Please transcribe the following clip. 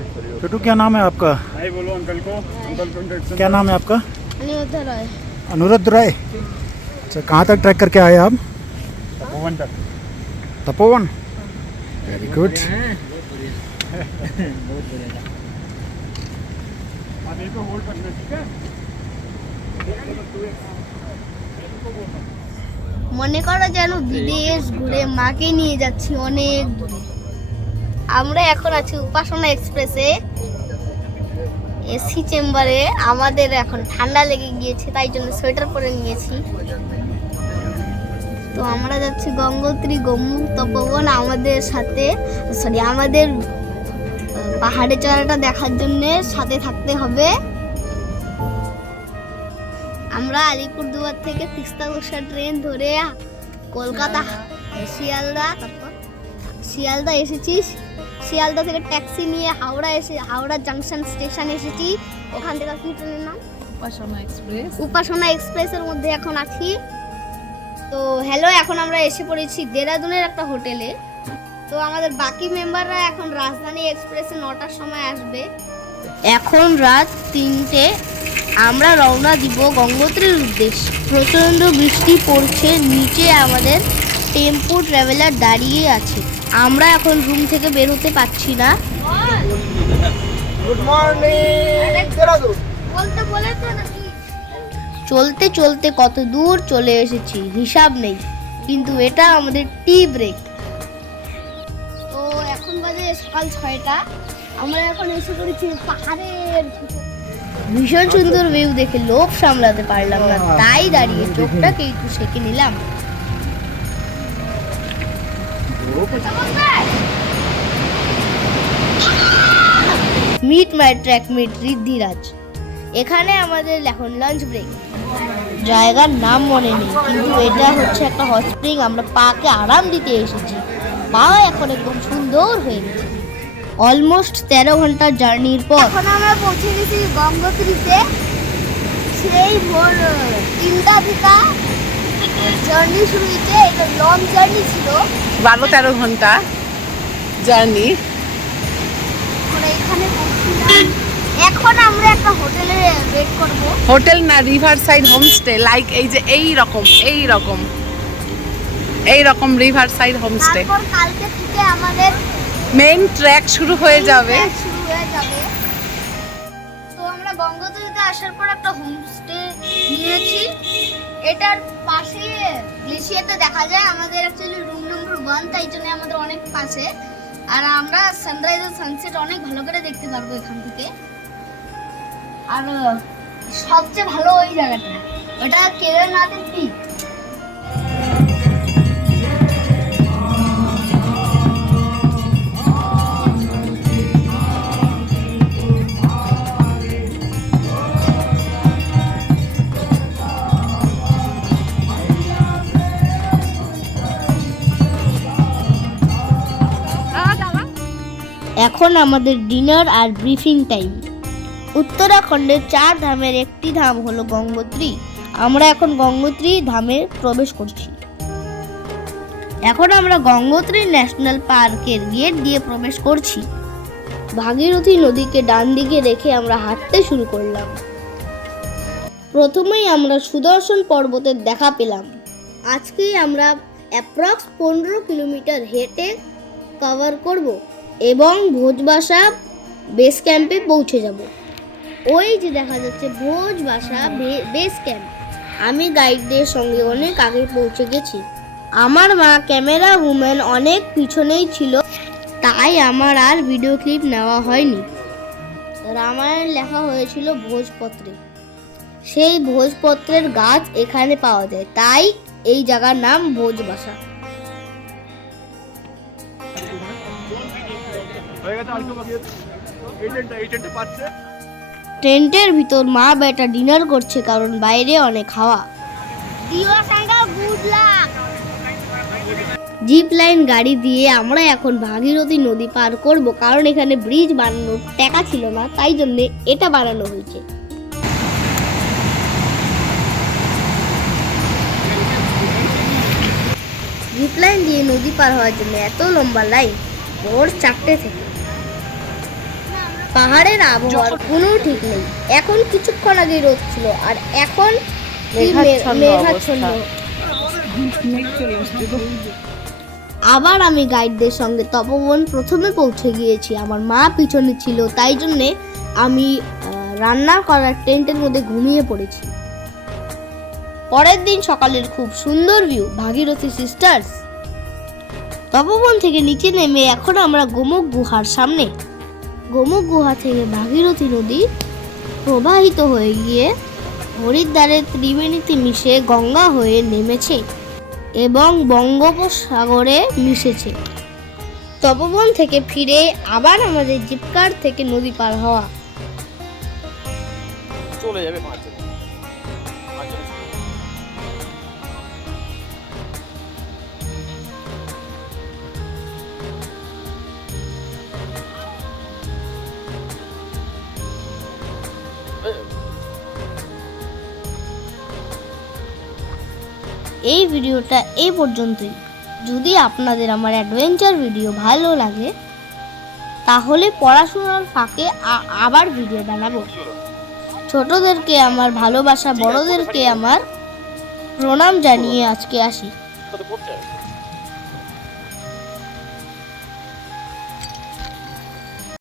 छोटू क्या नाम है आपका? नहीं बोलो अंकल को, अंकल को इंट्रोडक्शन। क्या नाम है आपका? अनुरुद्ध राय। अनुरुद्ध राय। अच्छा, कहाँ तक ट्रैक करके आए आप? तपोवन तक। Tapovan, very good. आप यहीं पे होल्ड करना, ठीक है? মনে করো যেন বিদেশ ঘুরে মাকে নিয়ে যাচ্ছি অনেক দূরে। আমরা এখন আছি উপাসনা এক্সপ্রেসে, এসি চেম্বারে। আমাদের এখন ঠান্ডা লেগে গিয়েছে, তাই জন্য সোয়েটার পরে নিয়েছি। তো আমরা যাচ্ছি গঙ্গোত্রী গোমুখ তপোবন। আমাদের সাথে আমাদের পাহাড়ে চড়াটা দেখার জন্য সাথে থাকতে হবে। আমরা আলিপুরদুয়ার থেকে তিস্তা ঘোষা ট্রেন ধরে কলকাতা শিয়ালদা, তারপর শিয়ালদা এসেছি। শিয়ালদা থেকে ট্যাক্সি নিয়ে হাওড়া জাংশন স্টেশন এসেছি। ওখান থেকে কি ট্রেনের নাম? উপাসনা এক্সপ্রেসের মধ্যে এখন আছি। তো হ্যালো, এখন আমরা এসে পড়েছি দেরাদুনের একটা হোটেলে। তো আমাদের বাকি মেম্বাররা এখন রাজধানী এক্সপ্রেসে 9টার সময় আসবে। এখন রাত 3টে। আমরা রওনা দিব গঙ্গোত্রীর উদ্দেশ্যে। প্রচণ্ড বৃষ্টি পড়ছে, নিচে আমাদের টেম্পো ট্রাভেলার দাঁড়িয়ে আছে। আমরা এখন রুম থেকে বের হতে পারছি না। Good morning Dehradun. চলতে চলতে কত দূর চলে এসেছি হিসাব নেই, কিন্তু এটা আমাদের টি ব্রেক। তো এখন বাজে সকাল 6টা। আমরা এখন এসে পড়েছি পাহাড়ের। ভীষণ সুন্দর ভিউ দেখে লোভ সামলাতে পারলাম না, তাই দাঁড়িয়ে চোখটাকে একটু সেঁকে নিলাম। Meet my track meet Riddhiraj. এখানে আমাদের এখন লাঞ্চ ব্রেক। জায়গার নাম মনে নেই, কিন্তু এটা হচ্ছে একটা হট স্প্রিং। আমরা পাকে আরাম দিতে এসেছি। পা এখন একদম সুন্দর হয়ে গেছে। অলমোস্ট 13 ঘন্টার জার্নির পর এখন আমরা পৌঁছে গেছি গঙ্গোত্রীতে। সেই ভোর 3টা থেকে জার্নি শুরু হয়েছে। এটা লং জার্নি ছিল, 12-13 ঘন্টা জার্নি। আমরা এখানে পৌঁছলাম। এখন আমরা একটা হোটেলে ওয়েট করব। হোটেল না, রিভার সাইড হোমস্টে। লাইক এই যে এই রকম রিভার সাইড হোমস্টে। তারপর কালকে থেকে আমাদের মেইন ট্র্যাক শুরু হয়ে যাবে। তো আমরা গঙ্গোত্রীতে আসার পর একটা হোমস্টে নিয়েছি। এটার পাশে গ্লেশিয়ারটা দেখা যায়। আমাদের অ্যাকচুয়ালি রুম নম্বর 1, তাই জন্য আমাদের অনেক পাশে। আর আমরা সানরাইজ আর সানসেট অনেক ভালো করে দেখতে পারবো এখান থেকে। আর সবচেয়ে ভালো ওই জায়গাটা, ওটা কেদারনাথের পিক। এখন আমাদের ডিনার আর ব্রিফিং টাইম। উত্তরাখণ্ডের 4 ধামের একটি ধাম হলো গঙ্গোত্রী। আমরা এখন গঙ্গোত্রী ধামে প্রবেশ করছি। এখন আমরা গঙ্গোত্রী ন্যাশনাল পার্কের গেট দিয়ে প্রবেশ করছি। ভাগীরথী নদীকে ডান দিকে রেখে আমরা হাঁটতে শুরু করলাম। প্রথমেই আমরা সুদর্শন পর্বতের দেখা পেলাম। আজকেই আমরা অ্যাপ্রক্স 15 কিলোমিটার হেঁটে কভার করব এবং ভোজবাসা বেস ক্যাম্পে পৌঁছে যাব। ওই যে দেখা যাচ্ছে ভোজবাসা বেস ক্যাম্প। আমি গাইডদের সঙ্গে অনেক আগে পৌঁছে গেছি। আমার মা ক্যামেরা উম্যান অনেক পিছনেই ছিল, তাই আমার আর ভিডিও ক্লিপ নেওয়া হয়নি। রামায়ণ লেখা হয়েছিল ভোজপত্রে। সেই ভোজপত্রের গাছ এখানে পাওয়া যায়, তাই এই জায়গার নাম ভোজবাসা। টেন্টের ভিতর মা বেটা ডিনার করছে, কারণ বাইরে অনেক হাওয়া। জিপ লাইন গাড়ি দিয়ে আমরা এখন ভাগীরথী নদী পার করব, কারণ এখানে ব্রিজ বানানোর টাকা ছিল না, তাই জন্য এটা বানানো হয়েছে। জিপ লাইন দিয়ে নদী পার হওয়ার জন্য এত লম্বা লাইন, ভোর 4টে থেকে। পাহাড়ের আবহাওয়ার কোনো ঠিক নেই। এখন কিছুক্ষণ আগে রোদ ছিল আর এখন কি মেঘাচ্ছন্ন। আবার আমি গাইডদের সঙ্গে তপবন প্রথমে পৌঁছে গিয়েছি, আমার মা পিছনে ছিল, তাই জন্যে আমি রান্নার করার টেন্টের মধ্যে ঘুমিয়ে পড়েছি। পরের দিন সকালের খুব সুন্দর ভিউ, ভাগীরথী সিস্টার্স। তপবন থেকে নিচে নেমে এখন আমরা গোমুখ গুহার সামনে। গোমুখ গুহা থেকে ভাগীরথী নদী প্রবাহিত হয়ে গিয়ে হরিদ্বারের ত্রিবেণীতে মিশে গঙ্গা হয়ে নেমেছে এবং বঙ্গোপসাগরে মিশেছে। তপবন থেকে ফিরে আবার আমাদের জিপকার থেকে নদী পার হওয়া। চলে যাবে 5 জন। এই ভিডিওটা এই পর্যন্তই। যদি আপনাদের আমার অ্যাডভেঞ্চার ভিডিও ভালো লাগে তাহলে পড়াশোনার ফাঁকে আবার ভিডিও বানাবো। ছোটদেরকে আমার ভালোবাসা, বড়দেরকে আমার প্রণাম জানিয়ে আজকে আসি।